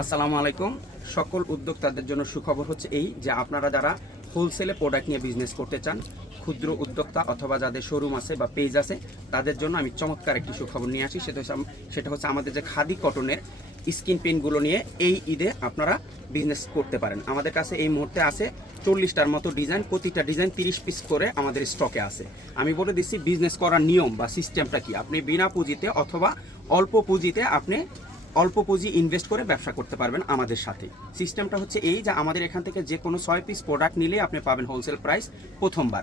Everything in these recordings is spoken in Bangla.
আসসালামু আলাইকুম। সকল উদ্যোক্তাদের জন্য সুখবর হচ্ছে এই যে আপনারা যারা হোলসেলে প্রোডাক্ট নিয়ে বিজনেস করতে চান, ক্ষুদ্র উদ্যোক্তা অথবা যাদের শোরুম আছে বা পেজ আছে, তাদের জন্য আমি চমৎকার একটি সুখবর নিয়ে আসি। সেটা হচ্ছে আমাদের যে খাদি কটনের স্কিন পেনগুলো নিয়ে এই ঈদে আপনারা বিজনেস করতে পারেন। আমাদের কাছে এই মুহূর্তে আছে 40টার মতো ডিজাইন, প্রতিটা ডিজাইন 30 পিস করে আমাদের স্টকে আছে। আমি বলে দিচ্ছি বিজনেস করার নিয়ম বা সিস্টেমটা কি। আপনি বিনা পুঁজিতে অথবা অল্প পুঁজিতে আপনি অল্প পুঁজি ইনভেস্ট করে ব্যবসা করতে পারবেন আমাদের সাথে। সিস্টেমটা হচ্ছে এই যে আমাদের এখান থেকে যে কোনো 6 পিস প্রোডাক্ট নিলে আপনি পাবেন হোলসেল প্রাইস। প্রথমবার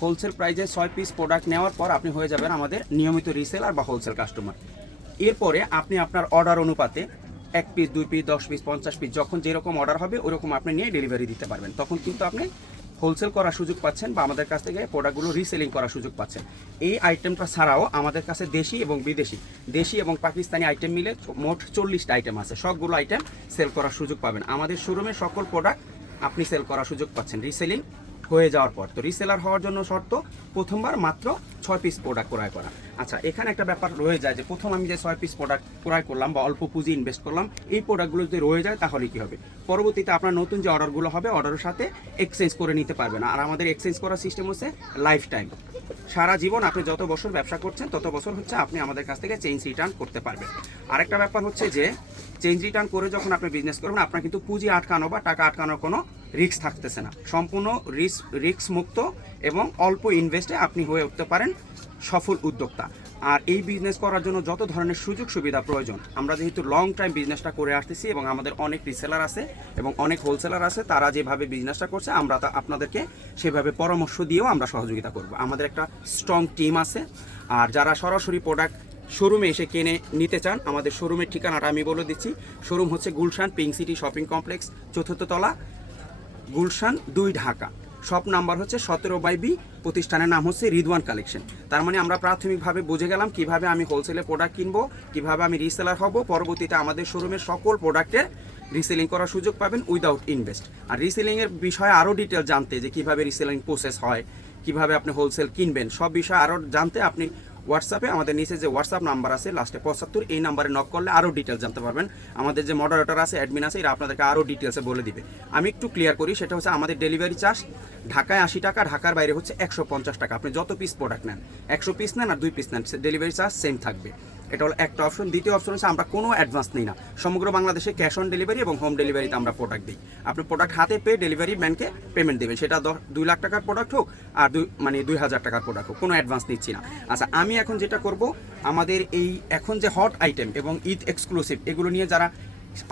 হোলসেল প্রাইসে 6 পিস প্রোডাক্ট নেওয়ার পর আপনি হয়ে যাবেন আমাদের নিয়মিত রিসেলার বা হোলসেল কাস্টমার। এরপরে আপনি আপনার অর্ডার অনুপাতে 1 পিস 2 পিস 10 পিস 50 পিস যখন যেরকম অর্ডার হবে ওরকম আপনি নিয়ে ডেলিভারি দিতে পারবেন। তখন কিন্তু আপনি হোলসেল করার সুযোগ পাচ্ছেন বা আমাদের কাছ থেকে প্রোডাক্টগুলো রিসেলিং করার সুযোগ পাচ্ছেন। এই আইটেমটা ছাড়াও আমাদের কাছে দেশি এবং বিদেশি, দেশি এবং পাকিস্তানি আইটেম মিলে মোট 40টা আইটেম আছে। সবগুলো আইটেম সেল করার সুযোগ পাবেন। আমাদের শোরুমে সকল প্রোডাক্ট আপনি সেল করার সুযোগ পাচ্ছেন রিসেলিং হয়ে যাওয়ার পর। তো রিসেলার হওয়ার জন্য শর্ত প্রথমবার মাত্র 6 পিস প্রোডাক্ট ক্রয় করা। আচ্ছা, এখানে একটা ব্যাপার রয়ে যায় যে প্রথম আমি যে 6 পিস প্রোডাক্ট ক্রয় করলাম বা অল্প পুঁজি ইনভেস্ট করলাম, এই প্রোডাক্টগুলো যদি রয়ে যায় তাহলে কি হবে? পরবর্তীতে আপনার নতুন যে অর্ডারগুলো হবে অর্ডারের সাথে এক্সচেঞ্জ করে নিতে পারবেন। আর আমাদের এক্সচেঞ্জ করার সিস্টেম হচ্ছে লাইফ টাইম। সারা জীবন আপনি যত বছর ব্যবসা করছেন তত বছর হচ্ছে আপনি আমাদের কাছ থেকে চেঞ্জ রিটার্ন করতে পারবেন। আরেকটা ব্যাপার হচ্ছে যে চেঞ্জ রিটার্ন করে যখন আপনি বিজনেস করবেন আপনার কিন্তু পুঁজি আটকানো বা টাকা আটকানোর কোনো রিস্ক থাকতেছে না। সম্পূর্ণ রিস্ক মুক্ত এবং অল্প ইনভেস্টে আপনি হয়ে উঠতে পারেন সফল উদ্যোক্তা। আর এই বিজনেস করার জন্য যত ধরনের সুযোগ সুবিধা প্রয়োজন, আমরা যেহেতু লং টাইম বিজনেসটা করে আসতেছি এবং আমাদের অনেক রিসেলার আছে এবং অনেক হোলসেলার আছে, তারা যেভাবে বিজনেসটা করছে আমরা আপনাদেরকে সেভাবে পরামর্শ দিয়েও আমরা সহযোগিতা করব। আমাদের একটা স্ট্রং টিম আছে। আর যারা সরাসরি প্রোডাক্ট শোরুমে এসে কিনে নিতে চান, আমাদের শোরুমের ঠিকানাটা আমি বলে দিচ্ছি। শোরুম হচ্ছে Gulshan pink city shopping complex, 4th তলা, গুলশান 2, ঢাকা। শপ নাম্বার হচ্ছে 17/B। প্রতিষ্ঠানের নাম হচ্ছে রিদওয়ান কালেকশন। তার মানে আমরা প্রাথমিকভাবে বুঝে গেলাম কিভাবে আমি হোলসেলে প্রোডাক্ট কিনবো, কিভাবে আমি রিসেলার হব। পরবর্তীতে আমাদের শোরুমের সকল প্রোডাক্টের রিসেলিং করার সুযোগ পাবেন উইদাউট ইনভেস্ট। আর রিসেলিংয়ের বিষয়ে আরও ডিটেল জানতে, যে কিভাবে রিসেলিং প্রসেস হয়, কিভাবে আপনি হোলসেল কিনবেন, সব বিষয়ে আরও জানতে আপনি হোয়াটসঅ্যাপে আমাদের নিচে যে হোয়াটসঅ্যাপ নাম্বার আছে লাস্টে 75, এই নাম্বারে নক করলে আরও ডিটেলস জানতে পারবেন। আমাদের যে মডারেটর আছে, অ্যাডমিন আছে, এরা আপনাদেরকে আরও ডিটেলসে বলে দিবে। আমি একটু ক্লিয়ার করি, সেটা হচ্ছে আমাদের ডেলিভারি চার্জ ঢাকায় 80 টাকা, ঢাকার বাইরে হচ্ছে 150 টাকা। আপনি যত পিস প্রোডাক্ট নেন, 100 পিস নেন আর 2 পিস নেন, ডেলিভারি চার্জ সেম থাকবে। এটা হলো একটা অপশন। দ্বিতীয় অপশন হচ্ছে আমরা কোনো অ্যাডভান্স নিই না। সমগ্র বাংলাদেশে ক্যাশ অন ডেলিভারি এবং হোম ডেলিভারিতে আমরা প্রোডাক্ট দিই। আপনি প্রোডাক্ট হাতে পেয়ে ডেলিভারি ম্যানকে পেমেন্ট দেবেন, সেটা 2 লাখ টাকার প্রোডাক্ট হোক আর 2000 টাকার প্রোডাক্ট হোক, কোনো অ্যাডভান্স নিচ্ছি না। আচ্ছা, আমি এখন যেটা করব, আমাদের এই এখন যে হট আইটেম এবং ঈদ এক্সক্লুসিভ এগুলো নিয়ে যারা,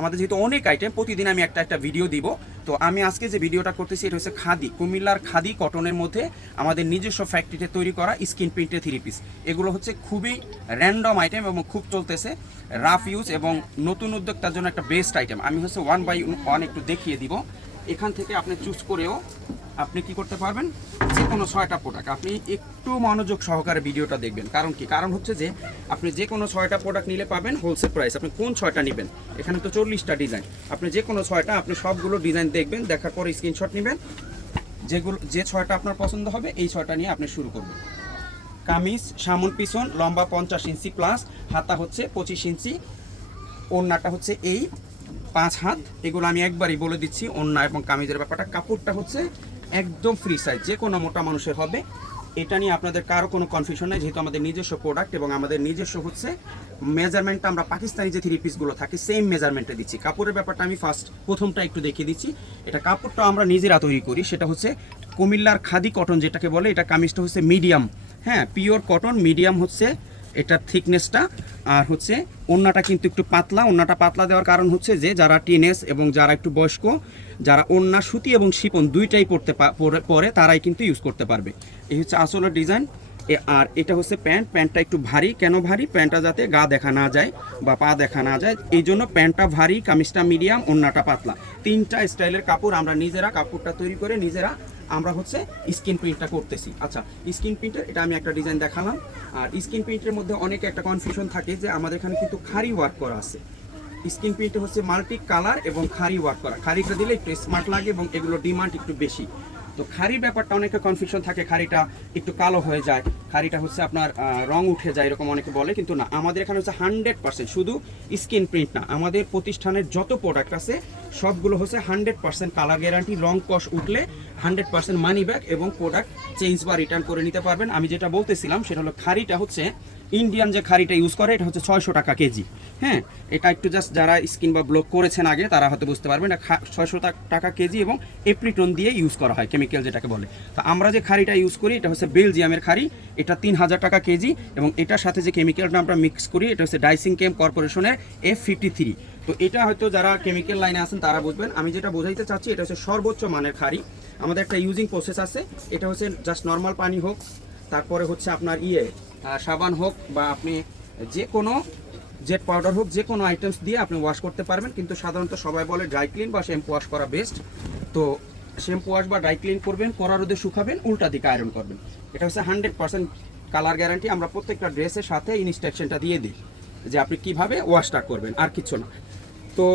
আমাদের যেহেতু অনেক আইটেম, প্রতিদিন আমি একটা ভিডিও দিব। তো আমি আজকে যে ভিডিওটা করতেছি এটা হচ্ছে খাদি, কুমিল্লার খাদি কটনের মধ্যে আমাদের নিজস্ব ফ্যাক্টরিতে তৈরি করা স্কিন প্রিন্টের 3 পিস। এগুলো হচ্ছে খুবই র্যান্ডম আইটেম এবং খুব চলতেছে, রাফ ইউজ এবং নতুন উদ্যোক্তার জন্য একটা বেস্ট আইটেম। আমি হচ্ছে 1 বাই 1 একটু দেখিয়ে দিব। এখান থেকে আপনি চুজ করেও আপনি কি করতে পারবেন, যে কোনো 6টা প্রোডাক্ট। আপনি একটু মনোযোগ সহকারে ভিডিওটা দেখবেন। কারণ কি? কারণ হচ্ছে যে আপনি যে কোনো 6টা প্রোডাক্ট নিলে পাবেন হোলসেল প্রাইস। আপনি কোন 6টা নেবেন? এখানে তো 40টা ডিজাইন, আপনি যে কোনো 6টা, আপনি সবগুলো ডিজাইন দেখবেন, দেখার পরে স্ক্রিনশট নেবেন। যে 6টা আপনার পছন্দ হবে এই 6টা নিয়ে আপনি শুরু করবেন। কামিজ সামন পিছন লম্বা 50 ইঞ্চি প্লাস, হাতা হচ্ছে 25 ইঞ্চি, ওড়নাটা হচ্ছে এই 5 হাত। এগুলো আমি একবারই বলে দিচ্ছি, ওড়না এবং কামিজের ব্যাপারটা। কাপড়টা হচ্ছে একদম ফ্রি সাইজ, যে কোনো মোটা মানুষের হবে। এটা নিয়ে আপনাদের কারো কোনো কনফিউশন নেই, যেহেতু আমাদের নিজস্ব প্রোডাক্ট এবং আমাদের নিজস্ব হচ্ছে মেজারমেন্টটা আমরা পাকিস্তানি যে 3 পিসগুলো থাকে সেম মেজারমেন্টে দিচ্ছি। কাপড়ের ব্যাপারটা আমি প্রথমটা একটু দেখিয়ে দিচ্ছি। এটা কাপড়টা আমরা নিজেরা তৈরি করি, সেটা হচ্ছে কুমিল্লার খাদি কটন যেটাকে বলে। এটা কামিজটা হচ্ছে মিডিয়াম, হ্যাঁ, পিওর কটন, মিডিয়াম হচ্ছে এটার থিকনেসটা। আর হচ্ছে ওড়নাটা কিন্তু একটু পাতলা। ওড়নাটা পাতলা দেওয়ার কারণ হচ্ছে যে যারা টিনেজ এবং যারা একটু বয়স্ক, যারা ওড়না সুতি এবং শিপন দুইটাই পরে তারাই কিন্তু ইউজ করতে পারবে। এই হচ্ছে আসলের ডিজাইন। আর এটা হচ্ছে প্যান্টটা একটু ভারী। কেন ভারী? প্যান্টটা যাতে গা দেখা না যায় বা পা দেখা না যায়, এই জন্য প্যান্টটা ভারী, কামিজটা মিডিয়াম, ওড়নাটা পাতলা। 3টা স্টাইলের কাপড় আমরা নিজেরা কাপড়টা তৈরি করে নিজেরা আমরা হচ্ছে স্কিন প্রিন্টটা করতেছি। আচ্ছা, স্কিন প্রিন্টের এটা আমি একটা ডিজাইন দেখালাম। আর স্কিন প্রিন্টের মধ্যে অনেকে একটা কনফিউশন থাকে যে আমাদের এখানে কিন্তু খাড়ি ওয়ার্ক করা আছে। স্কিন প্রিন্টে হচ্ছে মাল্টি কালার এবং খাড়ি ওয়ার্ক করা। খাড়িটা দিলে একটু স্মার্ট লাগে এবং এগুলো ডিমান্ড একটু বেশি। তো খাড়ির ব্যাপারটা অনেকে কনফিউশন থাকে, খাড়িটা একটু কালো হয়ে যায়, খাড়িটা হচ্ছে আপনার রং উঠে যায়, এরকম অনেকে বলে, কিন্তু না, আমাদের এখানে হচ্ছে 100% শুধু স্কিন প্রিন্ট না, আমাদের প্রতিষ্ঠানের যত প্রোডাক্ট আছে সবগুলো হচ্ছে 100% কালার গ্যারান্টি, রং কষ উঠলে 100% মানি ব্যাক এবং প্রোডাক্ট চেঞ্জ বা রিটার্ন করে নিতে পারবেন। আমি যেটা বলতেছিলাম সেটা হলো খাড়িটা হচ্ছে ইন্ডিয়ান যে খাড়িটা ইউজ করে এটা হচ্ছে 600 টাকা কেজি। হ্যাঁ, এটা একটু জাস্ট যারা স্কিন বা ব্লক করেছেন আগে তারা হয়তো বুঝতে পারবেন, এটা 600 টাকা কেজি এবং এপ্রিটন দিয়ে ইউজ করা হয়, কেমিক্যাল যেটাকে বলে। তো আমরা যে খাড়িটা ইউজ করি এটা হচ্ছে বেলজিয়ামের খাড়ি, এটা 3000 টাকা কেজি এবং এটার সাথে যে কেমিক্যালটা আমরা মিক্স করি এটা হচ্ছে ডাইসিং কেম কর্পোরেশনের F53। তো এটা হয়তো যারা কেমিক্যাল লাইনে আছেন তারা বুঝবেন। আমি যেটা বোঝাইতে চাচ্ছি এটা হচ্ছে সর্বোচ্চ মানের খাড়ি। আমাদের একটা ইউজিং প্রসেস আছে, এটা হচ্ছে জাস্ট নর্মাল পানি হোক, তারপরে হচ্ছে আপনার সাবান হোক বা আপনি যে কোনো জেট পাউডার হোক, যে কোনো আইটেমস দিয়ে আপনি ওয়াশ করতে পারবেন। কিন্তু সাধারণত সবাই বলে ড্রাই ক্লিন বা শ্যাম্পু ওয়াশ করা বেস্ট। তো শ্যাম্পু ওয়াশ বা ড্রাই ক্লিন করবেন, করার রোদে শুকাবেন, উল্টা দিকে আয়রন করবেন। এটা হচ্ছে 100% কালার গ্যারান্টি। আমরা প্রত্যেকটা ড্রেসের সাথে ইনস্ট্রাকশনটা দিয়ে দিই যে আপনি কিভাবে ওয়াশটা করবেন, আর কিছু না। তো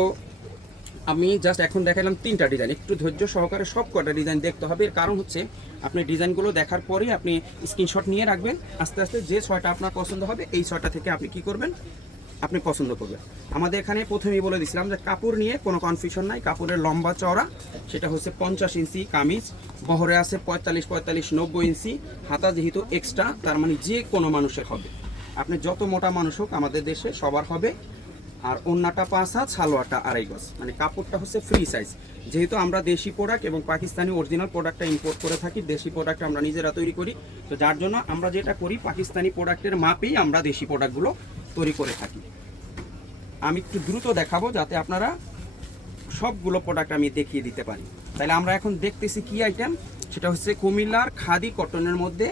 আমি জাস্ট এখন দেখালাম 3টা ডিজাইন, একটু ধৈর্য সহকারে সব কটা ডিজাইন দেখতে হবে। এর কারণ হচ্ছে আপনি ডিজাইনগুলো দেখার পরেই আপনি স্ক্রিনশট নিয়ে রাখবেন, আস্তে আস্তে যে 6টা আপনার পছন্দ হবে এই 6টা থেকে আপনি কি করবেন, আপনি পছন্দ করবেন। আমাদের এখানে প্রথমেই বলে দিছিলাম যে কাপড় নিয়ে কোনো কনফিউশন নাই, কাপড়ের লম্বা চওড়া সেটা হচ্ছে 50 ইঞ্চি কামিজ, বহরে আছে 45-90 ইঞ্চি, হাতা যেহেতু এক্সট্রা তার মানে যে কোনো মানুষের হবে, আপনি যত মোটা মানুষ হোক আমাদের দেশে সবার হবে। আর ওন্নাটা 5 হাত, সালোয়ারটা 2.5 গজ, মানে কাপড়টা হচ্ছে ফ্রি সাইজ। যেহেতু আমরা দেশি প্রোডাক্ট এবং পাকিস্তানি অরিজিনাল প্রোডাক্টটা ইম্পোর্ট করে থাকি, দেশি প্রোডাক্ট আমরা নিজেরা তৈরি করি, তো যার জন্য আমরা যেটা করি পাকিস্তানি প্রোডাক্টের মাপেই আমরা দেশি প্রোডাক্টগুলো তৈরি করে থাকি। আমি একটু দ্রুত দেখাবো যাতে আপনারা সবগুলো প্রোডাক্ট আমি দেখিয়ে দিতে পারি। তাহলে আমরা এখন দেখতেছি কি আইটেম, সেটা হচ্ছে কুমিল্লার খাদি কটনের মধ্যে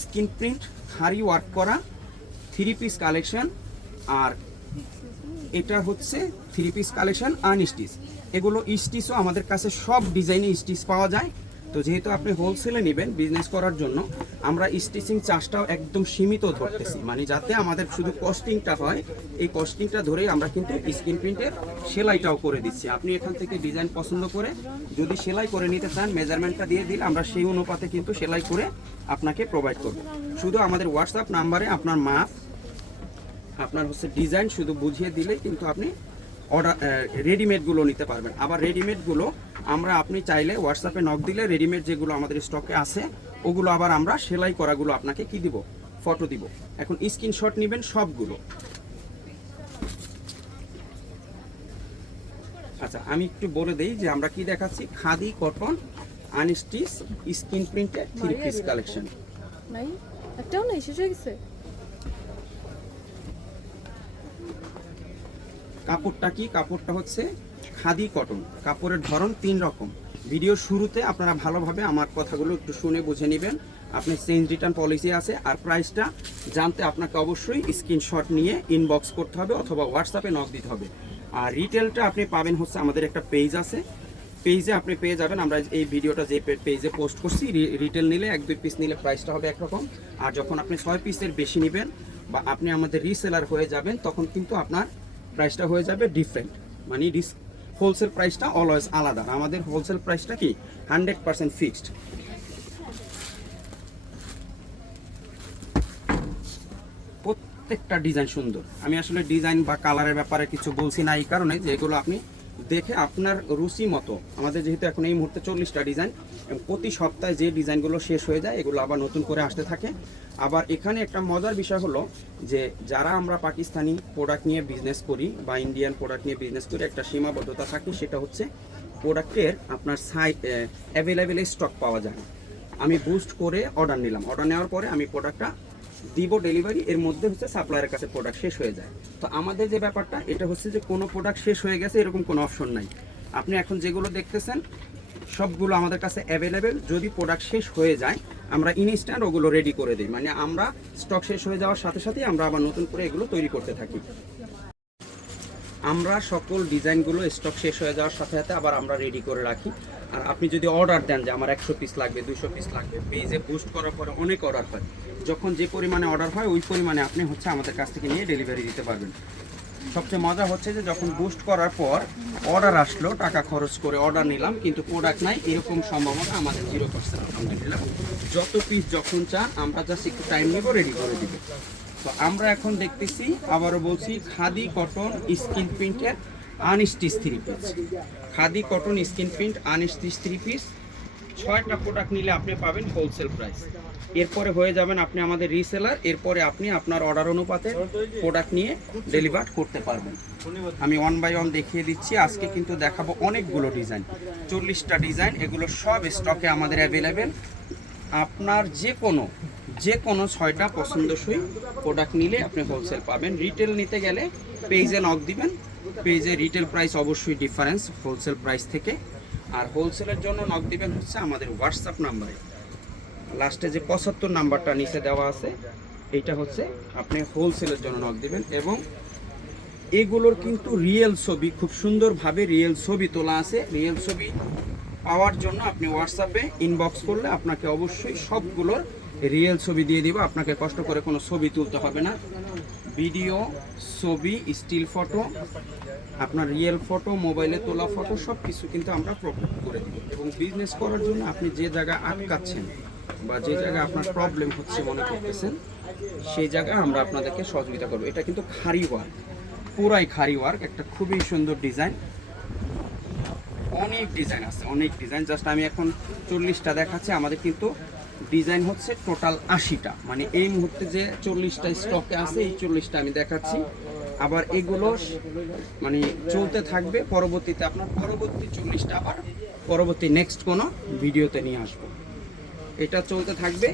স্কিন প্রিন্ট খাড়ি ওয়ার্ক করা 3 পিস কালেকশন। আর এটা হচ্ছে 3 পিস কালেকশন আনস্টিচ। এগুলো স্টিচও আমাদের কাছে সব ডিজাইনে স্টিচ পাওয়া যায়। তো যেহেতু আপনি হোলসেলে নেবেন বিজনেস করার জন্য, আমরা স্টিচিং চার্জটাও একদম সীমিত ধরতেছি, মানে যাতে আমাদের শুধু কস্টিংটা হয়, এই কস্টিংটা ধরেই আমরা কিন্তু স্ক্রিন প্রিন্টের সেলাইটাও করে দিচ্ছি। আপনি এখান থেকে ডিজাইন পছন্দ করে যদি সেলাই করে নিতে চান, মেজারমেন্টটা দিয়ে দিলে আমরা সেই অনুপাতে কিন্তু সেলাই করে আপনাকে প্রোভাইড করব। শুধু আমাদের হোয়াটসঅ্যাপ নাম্বারে আপনার মাপ, আপনার হচ্ছে ডিজাইন শুধু বুঝিয়ে দিলেই কিন্তু আপনি অর্ডার রেডিমেডগুলো নিতে পারবেন। আবার রেডিমেডগুলো আমরা আপনি চাইলে হোয়াটসঅ্যাপে নক দিলে রেডিমেড যেগুলো আমাদের স্টকে আছে ওগুলো আবার আমরা সেলাই করাগুলো আপনাকে কি দিব, ফটো দিব। এখন স্ক্রিনশট নেবেন সবগুলো। আচ্ছা, আমি একটু বলে দেই যে আমরা কি দেখাচ্ছি, khadi cotton unstitch screen printed 3 piece collection. নাই একটাও নাই, শেষ হয়ে গেছে। কাপড়টা কি, কাপড়টা হচ্ছে খাদি কটন। কাপড়ের ধরন 3 রকম। ভিডিও শুরুতে আপনারা ভালোভাবে আমার কথাগুলো একটু শুনে বুঝে নেবেন। আপনি চেঞ্জ রিটার্ন পলিসি আছে, আর প্রাইসটা জানতে আপনাকে অবশ্যই স্ক্রিনশট নিয়ে ইনবক্স করতে হবে অথবা হোয়াটসঅ্যাপে নক দিতে হবে। আর রিটেলটা আপনি পাবেন হচ্ছে আমাদের একটা পেজ আছে, পেজে আপনি পেয়ে যাবেন। আমরা এই ভিডিওটা যে পেজে পোস্ট করছি, রিটেল নিলে 1-2 পিস নিলে প্রাইসটা হবে একরকম, আর যখন আপনি 6 পিসের বেশি নেবেন বা আপনি আমাদের রিসেলার হয়ে যাবেন তখন কিন্তু আপনার প্রাইসটা হয়ে যাবে ডিফারেন্ট, মানে হোলসেল প্রাইসটা অলওয়েজ আলাদা। আমাদের হোলসেল প্রাইসটা কি 100% ফিক্সড। প্রত্যেকটা ডিজাইন সুন্দর। আমি আসলে ডিজাইন বা কালারের ব্যাপারে কিছু বলছি না এই কারণে যে এগুলো আপনি দেখে আপনার রুচি মতো, আমাদের যেহেতু এখন এই মুহূর্তে 40টা ডিজাইন এবং প্রতি সপ্তাহে যে ডিজাইনগুলো শেষ হয়ে যায় এগুলো আবার নতুন করে আসতে থাকে। আবার এখানে একটা মজার বিষয় হলো যে যারা আমরা পাকিস্তানি প্রোডাক্ট নিয়ে বিজনেস করি বা ইন্ডিয়ান প্রোডাক্ট নিয়ে বিজনেস করি, একটা সীমাবদ্ধতা থাকে, সেটা হচ্ছে প্রোডাক্টের আপনার অ্যাভেলেবেল স্টক পাওয়া যায় না। আমি বুস্ট করে অর্ডার নিলাম, অর্ডার নেওয়ার পরে আমি প্রোডাক্টটা দিব ডেলিভারি, এর মধ্যে হচ্ছে সাপ্লায়ারের কাছে প্রোডাক্ট শেষ হয়ে যায়। তো আমাদের যে ব্যাপারটা এটা হচ্ছে যে কোনো প্রোডাক্ট শেষ হয়ে গেছে এরকম কোনো অপশন নাই। আপনি এখন যেগুলো দেখতেছেন সবগুলো আমাদের কাছে অ্যাভেলেবেল। যদি প্রোডাক্ট শেষ হয়ে যায় আমরা ইনস্ট্যান্ট ওগুলো রেডি করে দিই, মানে আমরা স্টক শেষ হয়ে যাওয়ার সাথে সাথেই আমরা আবার নতুন করে এগুলো তৈরি করতে থাকি। আমরা সকল ডিজাইনগুলো স্টক শেষ হয়ে যাওয়ার সাথে সাথে আবার আমরা রেডি করে রাখি। আর আপনি যদি অর্ডার দেন যে আমার 100 পিস লাগবে, 200 পিস লাগবে, পেজে বুস্ট করার পরে অনেক অর্ডার হয়, যখন যে পরিমাণে অর্ডার হয় ওই পরিমাণে আপনি হচ্ছে আমাদের কাছ থেকে নিয়ে ডেলিভারি দিতে পারবেন। সবচেয়ে মজা হচ্ছে যে যখন বুস্ট করার পর অর্ডার আসলো, টাকা খরচ করে অর্ডার নিলাম কিন্তু প্রোডাক্ট নাই, এরকম সম্ভাবনা আমাদের 0%। আলহামদুলিল্লাহ, যত পিস যখন চান আমরা জাস্ট একটু টাইম নেব, রেডি করে দিব। তো আমরা এখন দেখতেছি, আবারও বলছি, খাদি কটন স্কিন প্রিন্টের unstitch 3 piece. Khadi cotton screen print unstitch 3 piece 6টা প্রোডাক্ট নিলে আপনি পাবেন হোলসেল প্রাইস। এরপরে হয়ে যাবেন আপনি আমাদের রিসেলার, এরপরে আপনি আপনার অর্ডার অনুপাতে প্রোডাক্ট নিয়ে ডেলিভার করতে পারবেন। আমি 1 বাই 1 দেখিয়ে দিচ্ছি। আজকে কিন্তু দেখাবো অনেকগুলো ডিজাইন, 40টা ডিজাইন, এগুলো সব স্টকে আমাদের অ্যাভেলেবেল। আপনার যে কোনো 6টা পছন্দসই প্রোডাক্ট নিলে আপনি হোলসেল পাবেন। রিটেল নিতে গেলে পেজে নক দিবেন, পেজে রিটেল প্রাইস অবশ্যই ডিফারেন্স হোলসেল প্রাইস থেকে। আর হোলসেলের জন্য নক দিবেন হচ্ছে আমাদের হোয়াটসঅ্যাপ নাম্বারে, লাস্টে যে 75 নাম্বারটা নিচে দেওয়া আছে, এইটা হচ্ছে আপনি হোলসেলের জন্য নক দিবেন। এবং এগুলোর কিন্তু রিয়েল ছবি, খুব সুন্দরভাবে রিয়েল ছবি তোলা আছে। রিয়েল ছবি পাওয়ার জন্য আপনি হোয়াটসঅ্যাপে ইনবক্স করলে আপনাকে অবশ্যই সবগুলোর রিয়েল ছবি দিয়ে দিব, আপনাকে কষ্ট করে কোনো ছবি তুলতে হবে না। ভিডিও, ছবি, স্টিল ফটো, আপনার রিয়েল ফটো, মোবাইলে তোলা ফটো সব কিছু কিন্তু আমরা প্রোভাইড করে দিই। এবং বিজনেস করার জন্য আপনি যে জায়গায় আটকাচ্ছেন বা যে জায়গায় আপনার প্রবলেম হচ্ছে মনে করতেছেন, সেই জায়গায় আমরা আপনাদেরকে সহযোগিতা করবো। এটা কিন্তু খাড়ি ওয়ার্ক, পুরাই খাড়ি ওয়ার্ক, একটা খুবই সুন্দর ডিজাইন। অনেক ডিজাইন আছে, অনেক ডিজাইন। জাস্ট আমি এখন 40টা দেখাচ্ছি। আমাদের কিন্তু ডিজাইন হচ্ছে টোটাল 80টা, মানে এই মুহূর্তে যে 40টা স্টকে আছে এই 40টা আমি দেখাচ্ছি। আবার এগুলো মানে চলতে থাকবে, পরবর্তীতে আপনার পরবর্তী 40টা আবার পরবর্তী নেক্সট কোনো ভিডিওতে নিয়ে আসবো। এটা চলতে থাকবে,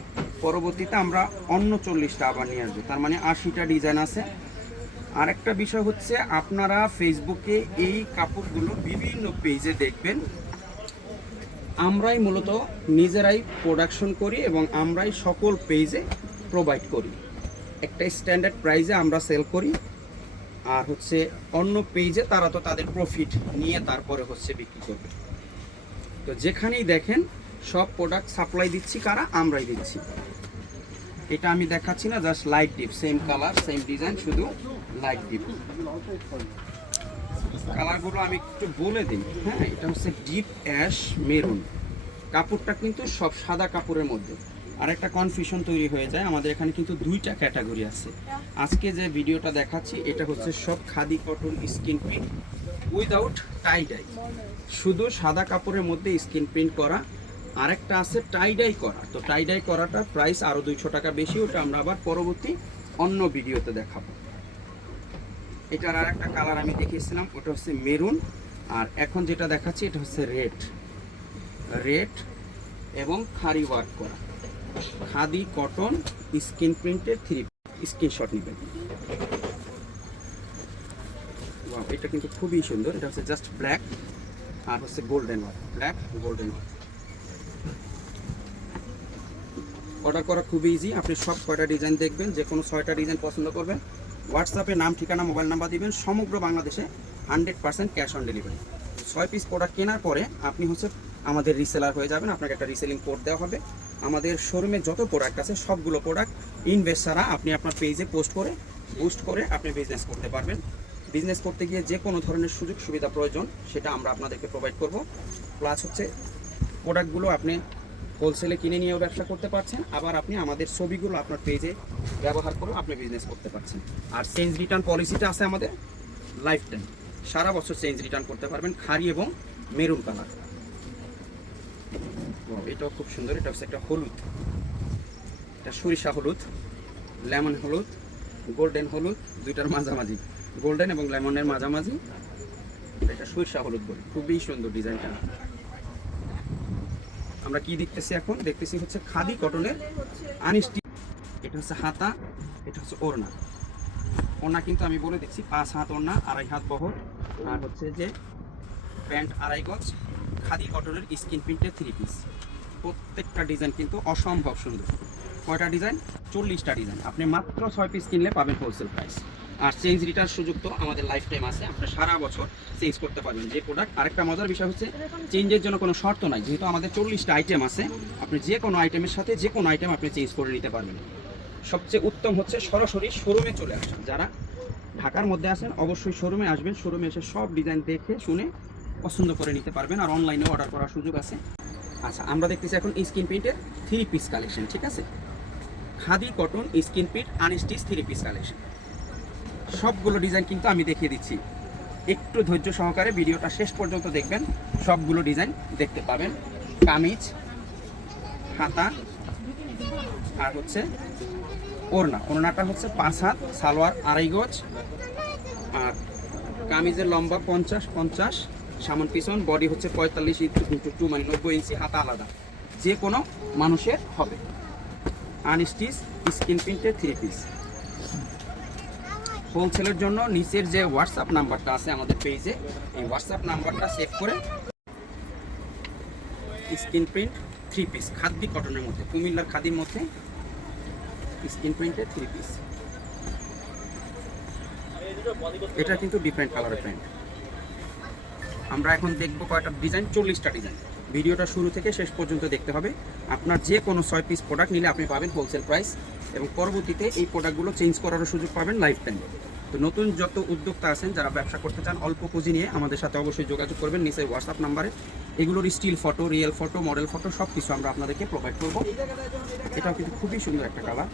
পরবর্তীতে আমরা অন্য 40টা আবার নিয়ে আসবো, তার মানে 80টা ডিজাইন আছে। আরেকটা বিষয় হচ্ছে, আপনারা ফেসবুকে এই কাপড়গুলো বিভিন্ন পেজে দেখবেন, আমরাই মূলত নিজেরাই প্রোডাকশন করি এবং আমরাই সকল পেজে প্রোভাইড করি। একটা স্ট্যান্ডার্ড প্রাইসে আমরা সেল করি, আর হচ্ছে অন্য পেজে তারা তো তাদের প্রফিট নিয়ে তারপরে হচ্ছে বিক্রি করবে। তো যেখানেই দেখেন সব প্রোডাক্ট সাপ্লাই দিচ্ছি কারা? আমরাই দিচ্ছি। এটা আমি দেখাচ্ছি না, just light deep, same colour same design, শুধু লাইট ডিপ। কালারগুলো আমি একটু বলে দিই। হ্যাঁ, এটা হচ্ছে ডিপ অ্যাশ মেরুন। কাপড়টা কিন্তু সব সাদা কাপড়ের মধ্যে। আর একটা কনফিউশন তৈরি হয়ে যায়, আমাদের এখানে কিন্তু 2টা ক্যাটাগরি আছে। আজকে যে ভিডিওটা দেখাচ্ছি এটা হচ্ছে সব khadi cotton screen print without tie dye, শুধু সাদা কাপড়ের মধ্যে স্কিন প্রিন্ট করা। আরেকটা আছে টাই ডাই করা। তো টাই ডাই করাটার প্রাইস আরও 200 টাকা বেশি, ওটা আমরা আবার পরবর্তী অন্য ভিডিওতে দেখাবো। এটার আর একটা কালার আমি দেখিয়েছিলাম, ওটা হচ্ছে মেরুন। আর এখন যেটা দেখাচ্ছি এটা হচ্ছে রেড এবং খাড়ি ওয়ার্ক করা খাদি কটন স্কিন প্রিন্টের 3 স্ক্রিনশট নেবেন। এটা কিন্তু খুবই সুন্দর। এটা হচ্ছে জাস্ট ব্ল্যাক আর হচ্ছে golden work, black golden work. Order করা খুবই ইজি। আপনি সব 6টা ডিজাইন দেখবেন, যে কোনো 6টা ডিজাইন পছন্দ করবেন, হোয়াটসঅ্যাপে নাম, ঠিকানা, মোবাইল নাম্বার দিবেন। সমগ্র বাংলাদেশে 100% cash on delivery. 6 piece product কেনার পরে আপনি হচ্ছে আমাদের রিসেলার হয়ে যাবেন, আপনাকে একটা রিসেলিং কোড দেওয়া হবে। আমাদের শোরুমে যত প্রোডাক্ট আছে সবগুলো প্রোডাক্ট ইনভেস্ট ছাড়া আপনি আপনার পেজে পোস্ট করে বুস্ট করে আপনি বিজনেস করতে পারবেন। বিজনেস করতে গিয়ে যে কোনো ধরনের সুযোগ সুবিধা প্রয়োজন সেটা আমরা আপনাদেরকে প্রোভাইড করব। প্লাস হচ্ছে প্রোডাক্টগুলো আপনি হোলসেলে কিনে নিয়েও ব্যবসা করতে পারছেন, আবার আপনি আমাদের ছবিগুলো আপনার পেজে ব্যবহার করে আপনি বিজনেস করতে পারছেন। আর চেঞ্জ রিটার্ন পলিসিটা আছে আমাদের লাইফ টাইম, সারা বছর চেঞ্জ রিটার্ন করতে পারবেন। খাড়ি এবং মেরুন কালার, এটাও খুব সুন্দর। এটা হচ্ছে একটা হলুদ, এটা সরিষা হলুদ, লেমন হলুদ, গোল্ডেন হলুদ, দুইটার মাঝামাঝি, গোল্ডেন এবং লেমনের মাঝামাঝি, এটা সরিষা হলুদ বলে। খুবই সুন্দর ডিজাইনটা। আমরা কি দেখতেছি এখন? দেখতেছি হচ্ছে খাদি কটনের আনস্টিচ। এটা হচ্ছে হাতা, এটা হচ্ছে ওড়না। ওড়না কিন্তু আমি বলে দিচ্ছি 5 হাত ওড়না, 2.5 হাত বহর, আর হচ্ছে যে প্যান্ট 2.5 গজ। খাদি কটনের স্কিন প্রিন্টের 3 পিস। প্রত্যেকটা ডিজাইন কিন্তু অসম্ভব সুন্দর। কয়টা ডিজাইন? 40টা ডিজাইন। আপনি মাত্র 6 পিস কিনলে পাবেন হোলসেল প্রাইস। আর চেঞ্জ রিটার্ন সুযোগ তো আমাদের লাইফ টাইম আছে, আপনি সারা বছর চেঞ্জ করতে পারবেন যে প্রোডাক্ট। আরেকটা মজার বিষয় হচ্ছে চেঞ্জের জন্য কোনো শর্ত নাই, যেহেতু আমাদের 40টা আইটেম আছে, আপনি যে কোনো আইটেমের সাথে যে কোনো আইটেম আপনি চেঞ্জ করে নিতে পারবেন। সবচেয়ে উত্তম হচ্ছে সরাসরি শোরুমে চলে আসুন। যারা ঢাকার মধ্যে আসেন অবশ্যই শোরুমে আসবেন, শোরুমে এসে সব ডিজাইন দেখে শুনে পছন্দ করে নিতে পারবেন, আর অনলাইনে অর্ডার করার সুযোগ আছে। আচ্ছা, আমরা দেখতেছি এখন স্কিন প্রিন্টের 3 পিস কালেকশন, ঠিক আছে? Khadi cotton screen print unstitch 3 piece collection, সবগুলো ডিজাইন কিন্তু আমি দেখিয়ে দিচ্ছি। একটু ধৈর্য সহকারে ভিডিওটা শেষ পর্যন্ত দেখবেন, সবগুলো ডিজাইন দেখতে পাবেন। কামিজ, হাতা, আর হচ্ছে ওড়না। ওড়নাটা হচ্ছে 5 হাত, সালোয়ার 2.5 গজ, আর কামিজের লম্বা 50-50, সামন পিছন, বডি হচ্ছে 45x2 মানে 90 ইঞ্চি, হাতা আলাদা, যে কোনো মানুষের হবে। আনস্টিচ স্কিন প্রিন্টের 3 পিস। হোলসেলের জন্য নিচের যে হোয়াটসঅ্যাপ নাম্বারটা আছে আমাদের পেজে, এই হোয়াটসঅ্যাপ নাম্বারটা সেভ করে স্কিন প্রিন্ট 3 পিস খাদি কটনের মধ্যে, কুমিল্লার খাদির মধ্যে স্কিন প্রিন্টের 3 পিস। এটা কিন্তু ডিফারেন্ট কালারের প্রিন্ট। আমরা এখন দেখব কয়টা ডিজাইন, 40টা ডিজাইন। ভিডিওটা শুরু থেকে শেষ পর্যন্ত দেখতে হবে। আপনার যে কোনো 6 পিস প্রোডাক্ট নিলে আপনি পাবেন হোলসেল প্রাইস, এবং পরবর্তীতে এই প্রোডাক্টগুলো চেঞ্জ করারও সুযোগ পাবেন লাইফ টাইম। তো নতুন যত উদ্যোক্তা আছেন যারা ব্যবসা করতে চান অল্প পুঁজি নিয়ে, আমাদের সাথে অবশ্যই যোগাযোগ করবেন নিচে হোয়াটসঅ্যাপ নাম্বারে। এগুলোর still photo, real photo, model photo সব কিছু আমরা আপনাদেরকে প্রোভাইড করব। এটাও কিন্তু খুবই সুন্দর একটা কালার।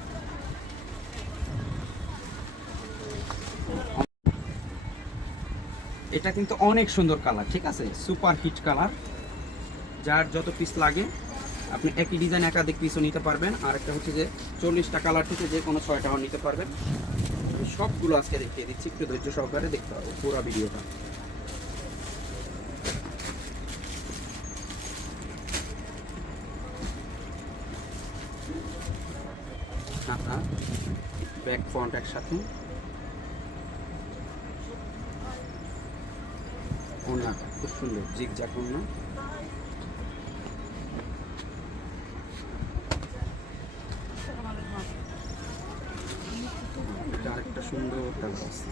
এটা কিন্তু অনেক সুন্দর কালার, ঠিক আছে? Super hit colour. যার যত পিস লাগে আপনি একই ডিজাইন একাধিক পিসও নিতে পারবেন। আর একটা হচ্ছে যে 40টা কালার থেকে যে কোনো 6টাও নিতে পারবেন। আমি সবগুলো আজকে দেখিয়ে দিচ্ছি, একটু ধৈর্য সহকারে দেখতে হবে পুরো ভিডিওটা। হাতা, ব্যাক ফ্রন্ট একসাথে, ওড়নাটা খুব সুন্দর জিগজ্যাগ ওড়না। এটা আরেকটা সুন্দর কালার আছে,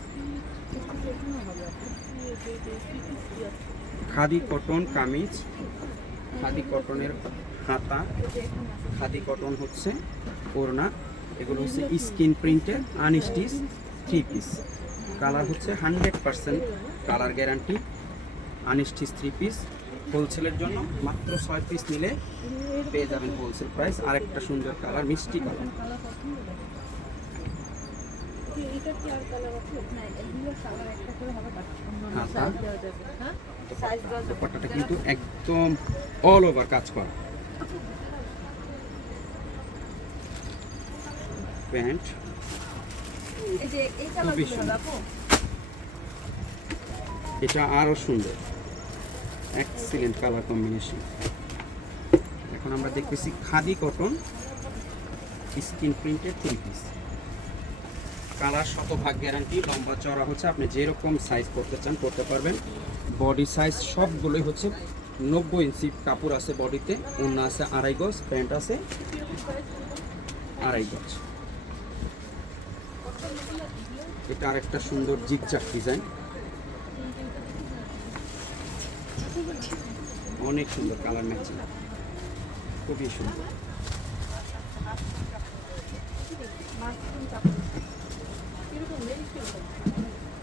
খাদি কটন কামিজ, খাদি কটনের হাতা, খাদি কটন হচ্ছে ওড়না। এগুলো হচ্ছে স্কিন প্রিন্টের আনস্টিচ 3 পিস। কালার হচ্ছে 100% কালার গ্যারান্টি, আনস্টিচ 3 পিস। হোলসেলের জন্য মাত্র 6 পিস নিলে পেয়ে যাবেন হোলসেল প্রাইস। আরেকটা সুন্দর কালার, মিষ্টি কালার। দুপাট্টাটা কিন্তু একদম অল ওভার কাজ করা। প্যান্ট খুবই সুন্দর, এটা আরো সুন্দর, এক্সিলেন্ট কালার কম্বিনেশন। এখন আমরা দেখতেছি খাদি কটন স্কিন প্রিন্টের 3 পিস। কালার শতভাগ গ্যারান্টি, লম্বা চড়া হচ্ছে আপনি যেরকম সাইজ করতে চান করতে পারবেন। বডি সাইজ সবগুলোই হচ্ছে 90 ইঞ্চি কাপড় আছে বডিতে, ওড়না আছে 2.5 গজ, প্যান্ট আছে 2.5 গজ। এটা আরেকটা সুন্দর জিগজ্যাগ ডিজাইন, অনেক সুন্দর কালার ম্যাচিং, খুবই সুন্দর।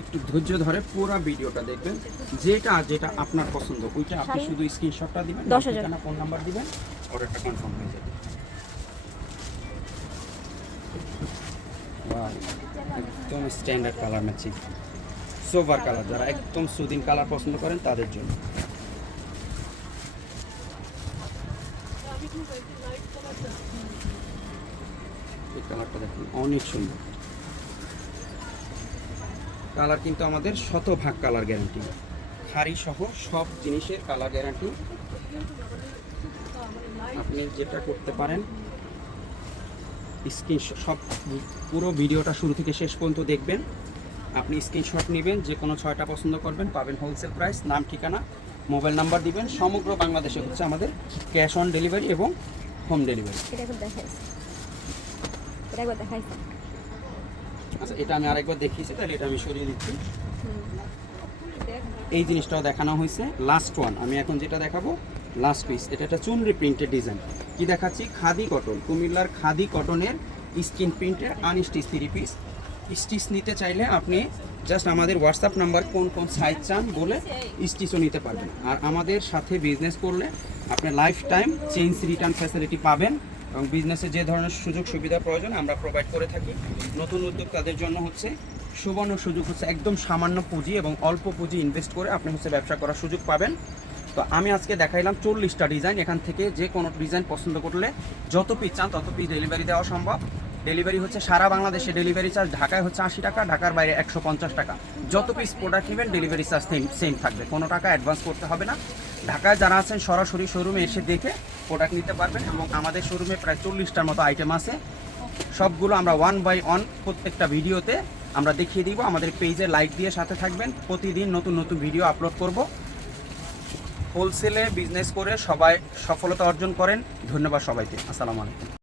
একটু ধৈর্য ধরে পুরো ভিডিওটা দেখবেন, যেটা যেটা আপনার পছন্দ ওইটা আপনি শুধু স্ক্রিনশটটা দিবেন, 10,000 ফোন নাম্বার দিবেন, অর্ডারটা কনফার্ম হয়ে যাবে। ওয়াও, একদম standard colour matching, sober colour. যারা একদম সুদিন কালার পছন্দ করেন তাদের জন্য। এই কালারটা দেখুন, অনেক সুন্দর কালার, কিন্তু আমাদের শতভাগ কালার গ্যারান্টি, খাড়ি সহ সব জিনিসের কালার গ্যারান্টি। আপনি যেটা করতে পারেন স্ক্রিনশট, সব পুরো ভিডিওটা শুরু থেকে শেষ পর্যন্ত দেখবেন। আপনি স্ক্রিনশট নেবেন, যে কোনো 6টা পছন্দ করবেন, পাবেন হোলসেল প্রাইস। নাম, ঠিকানা, মোবাইল নাম্বার দিবেন। সমগ্র বাংলাদেশে হচ্ছে আমাদের ক্যাশ অন ডেলিভারি এবং হোম ডেলিভারি। আচ্ছা, এটা আমি আরেকবার দেখিয়েছি, তাহলে এটা আমি সরিয়ে দিচ্ছি। এই জিনিসটাও দেখানো হয়েছে, লাস্ট ওয়ান। আমি এখন যেটা দেখাবো লাস্ট পিস, এটা একটা চুনরি প্রিন্টের ডিজাইন। কি দেখাচ্ছি? খাদি কটন, কুমিল্লার খাদি কটনের স্কিন প্রিন্টের আনস্টিচ 3 পিস। স্টিচ নিতে চাইলে আপনি জাস্ট আমাদের হোয়াটসঅ্যাপ নাম্বার কোন কোন সাইজ চান বলে স্টিচও নিতে পারবেন। আর আমাদের সাথে বিজনেস করলে আপনি life time change return facility পাবেন এবং বিজনেসে যে ধরনের সুযোগ সুবিধা প্রয়োজন আমরা প্রোভাইড করে থাকি। নতুন উদ্যোক্তাদের জন্য হচ্ছে সুবর্ণ সুযোগ হচ্ছে একদম সামান্য পুঁজি এবং অল্প পুঁজি ইনভেস্ট করে আপনি হচ্ছে ব্যবসা করার সুযোগ পাবেন। তো আমি আজকে দেখাইলাম 40টা ডিজাইন, এখান থেকে যে কোনো ডিজাইন পছন্দ করলে যত পিস চান তত পিস ডেলিভারি দেওয়া সম্ভব। ডেলিভারি হচ্ছে সারা বাংলাদেশে ডেলিভারি চার্জ, ঢাকায় হচ্ছে 80 টাকা, ঢাকার বাইরে 150 টাকা। যত পিস প্রোডাক্ট নেবেন ডেলিভারি চার্জ সেম থাকবে, কোনো টাকা অ্যাডভান্স করতে হবে না। ঢাকায় যারা আছেন সরাসরি শোরুমে এসে দেখে প্রোডাক্ট নিতে পারবেন এবং আমাদের শোরুমে প্রায় 40টার মতো আইটেম আছে। সবগুলো আমরা 1 বাই 1 প্রত্যেকটা ভিডিওতে আমরা দেখিয়ে দিব। আমাদের পেজে লাইক দিয়ে সাথে থাকবেন, প্রতিদিন নতুন নতুন ভিডিও আপলোড করব। হোলসেলে বিজনেস করে সবাই সফলতা অর্জন করেন। ধন্যবাদ সবাইকে। আসসালামু আলাইকুম।